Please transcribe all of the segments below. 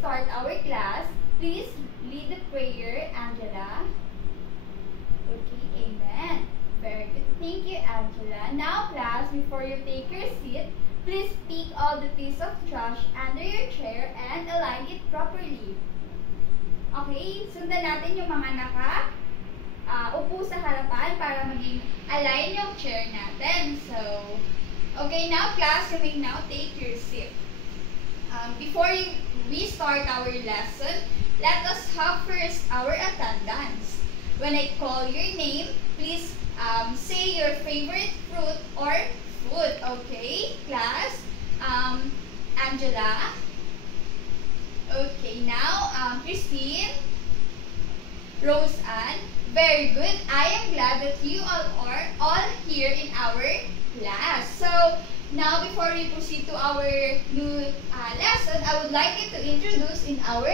start our class, please lead the prayer, Angela. Okay, amen. Very good. Thank you, Angela. Now, class, before you take your seat, please pick all the pieces of trash under your chair and align it properly. Okay, sundan natin yung mga upo sa harapan para maging align yung chair natin. So, okay, now class, you may now take your seat. Before we start our lesson, let us have first our attendance. When I call your name, please say your favorite fruit or food. Okay, class? Angela? Okay, now, Christine? Rose-Ann? Very good. I am glad that you all are all here in our class. So, now before we proceed to our new lesson, I would like you to introduce in our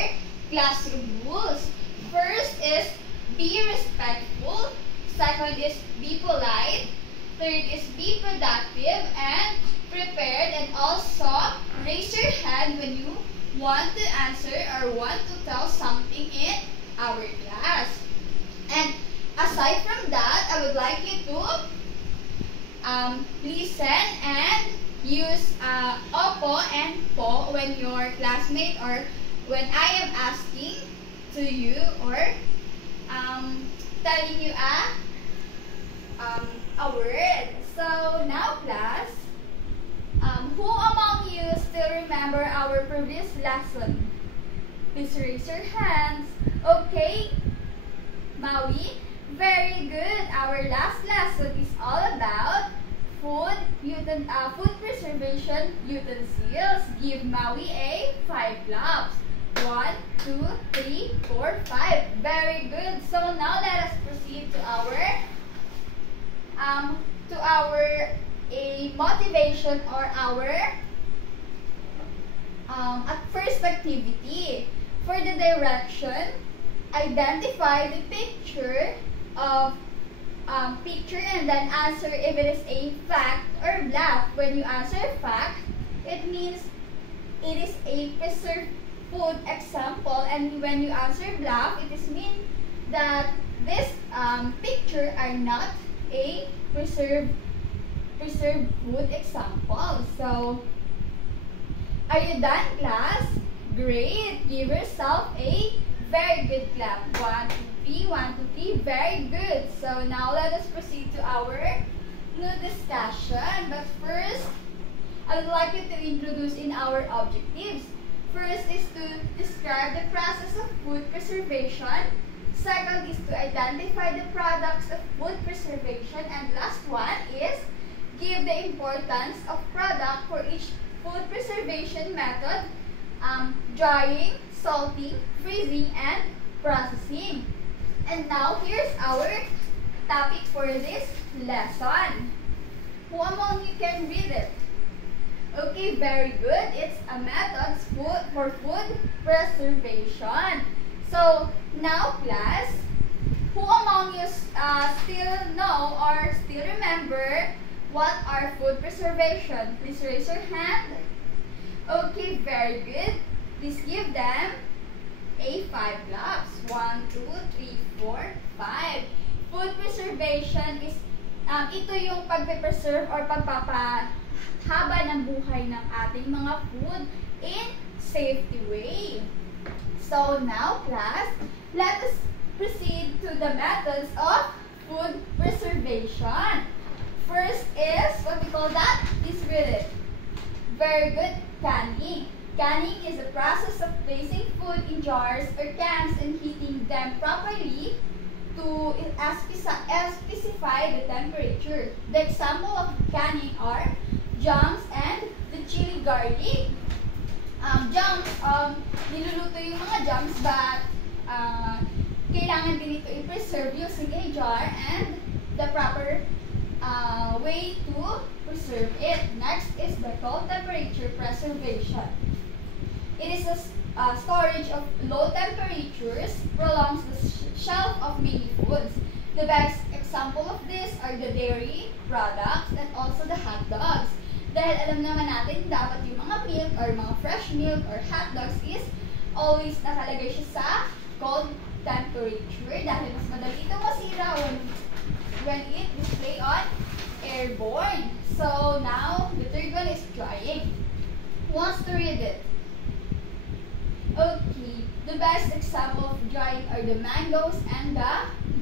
classroom rules. First is be respectful. Second is be polite. Third is be productive and prepared. And also, raise your hand when you want to answer or want to tell something in our class. And aside from that, I would like you to listen and use opo and po when your classmate or when I am asking to you or telling you a word. So now, class, who among you still remember our previous lesson? Please raise your hands. Okay, Maui, very good. Our last lesson is all about food preservation utensils. Give Maui a 5 claps. 1, 2, 3, 4, 5. Very good. So now let us proceed to our motivation or our first activity. For the direction, identify the picture and then answer if it is a fact or bluff. When you answer fact, it means it is a preserved food example, and when you answer bluff, it is mean that this picture are not a preserved food example. So, are you done, class? Great. Give yourself a very good clap. 1, 2, 3, 1, 2, 3. Very good. So now let us proceed to our new discussion. But first, I would like you to introduce in our objectives. First is to describe the process of food preservation. Second is to identify the products of food preservation. And last one is give the importance of product for each food preservation method. Drying, salting, freezing, and processing. And now, here's our topic for this lesson. Who among you can read it? Okay, very good. It's a method for food preservation. So, now class, who among you still know or still remember what are food preservation? Please raise your hand. Okay, very good. Please give them a 5 claps. 1, 2, 3, 4, 5. Food preservation is ito yung pagpe-preserve or pagpapahaba ng buhay ng ating mga food in safety way. So now, class, let us proceed to the methods of food preservation. First is, what we call that? Please read it. Very good. Canning. Canning is the process of placing food in jars or cans and heating them properly to specify the temperature. The example of canning are jams and the chili garlic. Jams, niluluto yung mga jams, but kailangan din ito i-preserve using a jar and the proper way to preserve it. Next is the cold temperature preservation. It is a storage of low temperatures, prolongs the shelf of many foods. The best example of this are the dairy products and also the hot dogs. Dahil alam naman natin, dapat yung mga milk or mga fresh milk or hot dogs is always nakalagay siya sa cold temperature dahil mas madali ito masira when it display on airborne. So now, the third one is drying. Who wants to read it? Okay, the best example of drying are the mangoes and the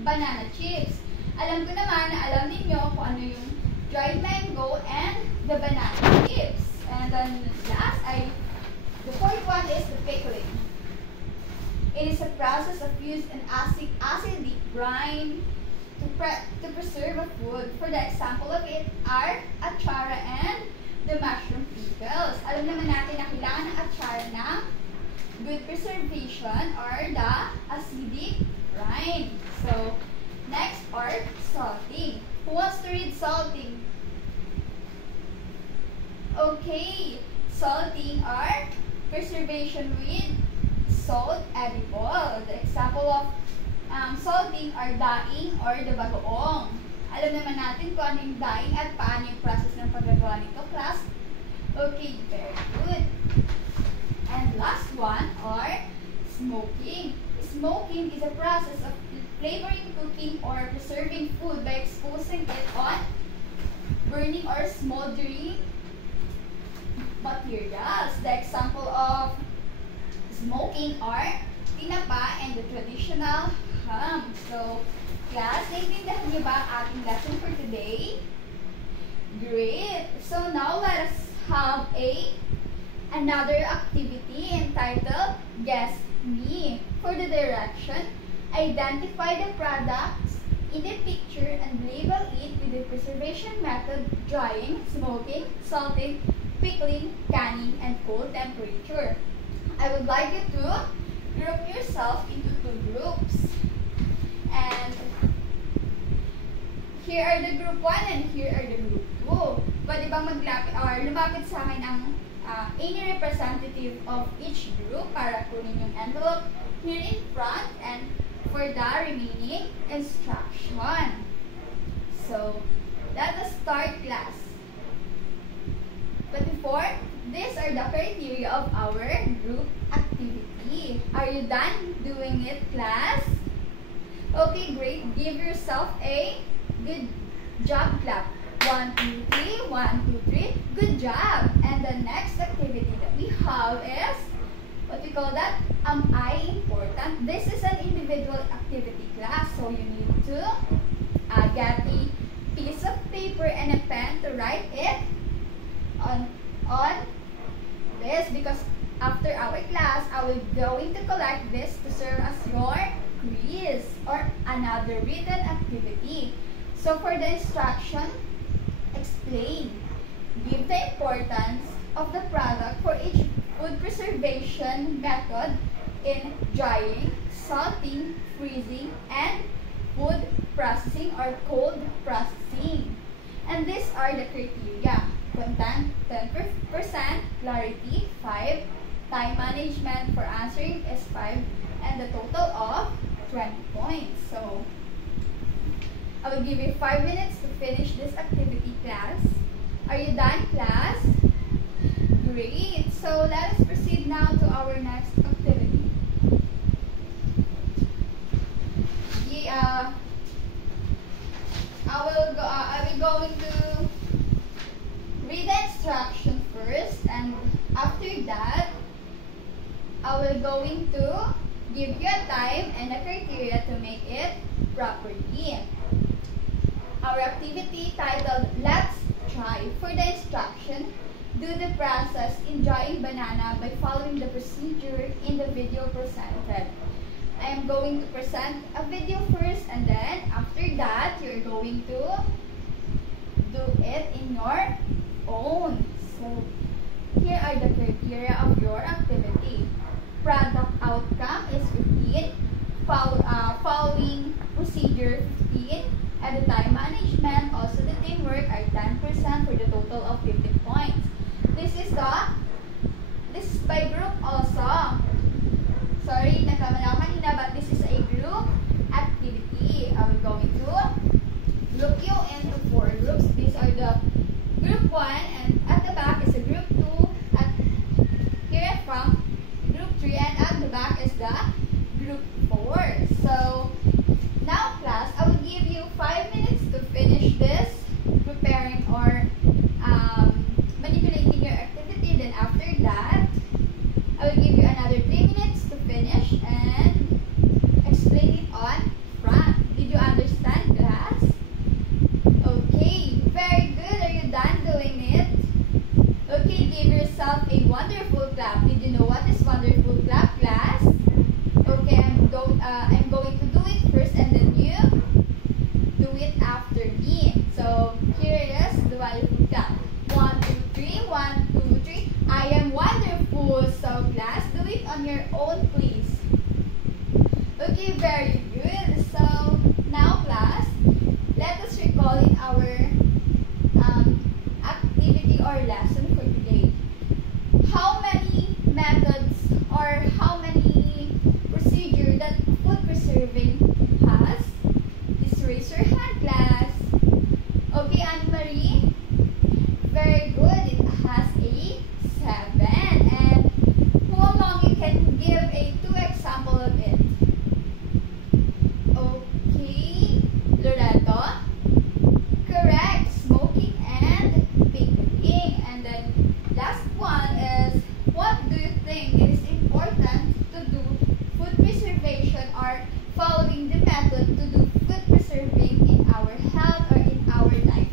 banana chips. Alam ko naman na alam ninyo kung ano yung dried mango and the banana chips. And then last, the fourth one is the pickling. It is a process of use an acidic brine to preserve a food. For the example of it are achara and the mushroom pickles. Alam naman natin na kailangan ng achara ng good preservation or the acidic brine. So, next are salting. Who wants to read salting? Okay, salting are preservation with salt edible. The example of salting are daing or the bagoong. Alam naman natin kung ano yung daing at paano yung process ng paggagawa nito, class. Okay, very good. And last one are smoking. Smoking is a process of flavoring, cooking, or preserving food by exposing it on burning or smoldering materials. The example of smoking are tinapa and the traditional ham. So, class, naintindihan niyo ba ang ating lesson for today? Great! So now let us have another activity entitled Guess Me. For the direction, identify the products in the picture and label it with the preservation method: drying, smoking, salting, pickling, canning, and cold temperature. I would like you to group yourself into 2 groups. And here are the group 1 and here are the group 2. Pwede bang lumapit sa akin ang any representative of each group para kunin yung envelope here in front and for the remaining instruction. So, let us start, class. But before, these are the criteria of our group activity. Are you done doing it, class? Okay, great. Give yourself a good job clap. 1, 2, 3. 1, 2, 3. Good job. And the next activity that we have is, what we call that? Am I important? This is an individual activity, class. So you need to get a piece of paper and a pen to write it on this, because after our class, I will going to collect this to serve as your quiz or another written activity. So for the instruction, explain. Give the importance of the product for each food preservation method in drying, salting, freezing, and food processing or cold processing. And these are the criteria. 10% clarity, 5. Time management for answering is 5. And the total of 20 points. So, I will give you 5 minutes to finish this activity, class. Are you done, class? Great. So, let us proceed now to our next activity. I will going to read the instruction first, and after that, I will going to give you a time and a criteria to make it properly. Our activity titled Let's Try. For the instruction, do the process in drying banana by following the procedure in the video presented. I am going to present a video first, and then after that, you're going to do it in your own. So, here are the criteria of your activity. Product outcome is 15. Following procedure 15. And the time management, also the teamwork, are 10% for the total of 15 points. This is by group also. Sorry, nagkamali ako kanina, but this is a group activity. I'm going to group you into 4 groups. These are the group 1, and at the back is a group 2. At here at front, group 3, and at the the group 4. So, now class, I will give you 5 minutes to finish this, preparing or manipulating your activity. Then after that, I will give you another 3 minutes to finish and explain it on front. Did you understand, class? Okay, very good. Are you done doing it? Okay, give yourself a wonderful clap. Did you know what is wonderful clap, class? Okay, I'm going to do it first and then you do it after me. So here it is, the wonderful clap. 1, 2, 3, 1, 2, 3. I am wonderful. So class, do it on your own, please. Okay, very good. So now class, let us recall in our activity or lesson for today. How many methods or how many procedure that food preserving has? Just raise your hand, class. Okay, Anne-Marie? Very good. It has a 7. And who among you can give a 2 example of it? Okay, Loreto? Correct. Smoking and baking. And then last one is, what do you think it is important to do food preservation or following the method to do food preserving in our health or in our life?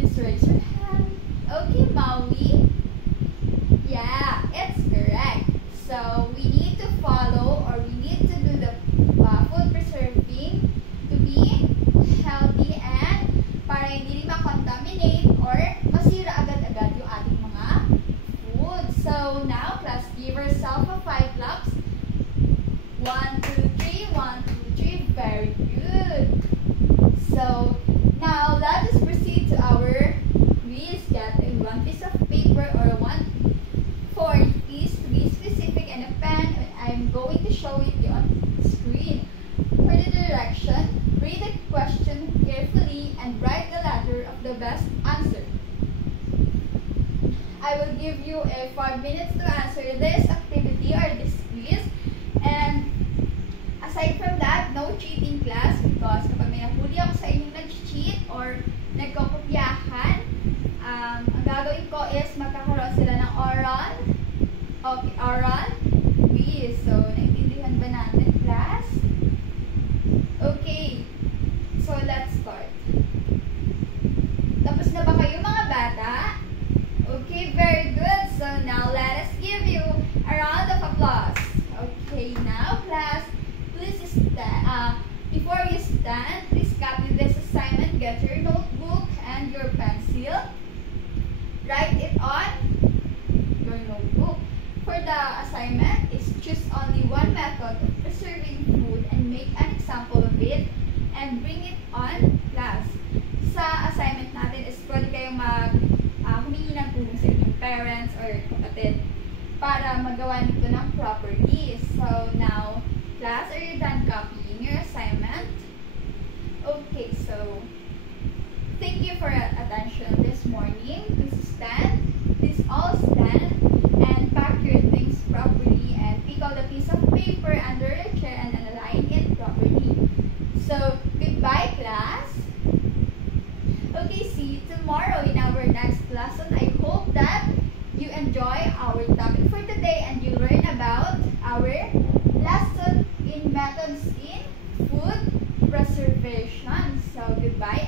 Just raise your hand. Okay, Maui? Yeah, it's correct. So we need to follow or we need to do the food preserving to be healthy and para hindi rin ma-contaminate or masira agad-agad yung ating mga food. So now, class, give yourself a 5 claps. 1, 2, 3, 1, 2, 3. Very good. So now let us proceed to our quiz. Get one piece of paper or one for piece to be specific and a pen. I'm going to show it on the screen. For the direction, read the question carefully and write the letter of the best answer. I will give you a 5 minutes to answer this activity or this quiz. And aside from that, no cheating, class, because kapag may nahuli ako sa inyong nag-cheat or nagkokopyahan, ang gagawin ko is magkakaroon sila ng oral quiz. So, naintindihan ba natin, class? Okay. So, let's start. Tapos na ba kayo, mga bata? Okay, very good. So, now let us give you a round of applause. Okay, now, class, please stand. Before you stand, please copy this assignment. Get your notebook and your pencil. Write it on your notebook. For the assignment, is choose only one method of preserving food and make an example of it and bring it on class. Sa assignment natin is pwede kayong humingi ng tulong sa inyong parents or kapatid para magawa nito ng properly. So now, class, are you done copying your assignment? Okay, so thank you for your attention this morning. Please stand. Please all stand and pack your things properly and pick out a piece of paper under your chair and align it properly. So, goodbye, class. Okay, see you tomorrow in our next lesson. I hope that you enjoy our topic for today and you learn about our lesson in methods in food preservation. So, goodbye.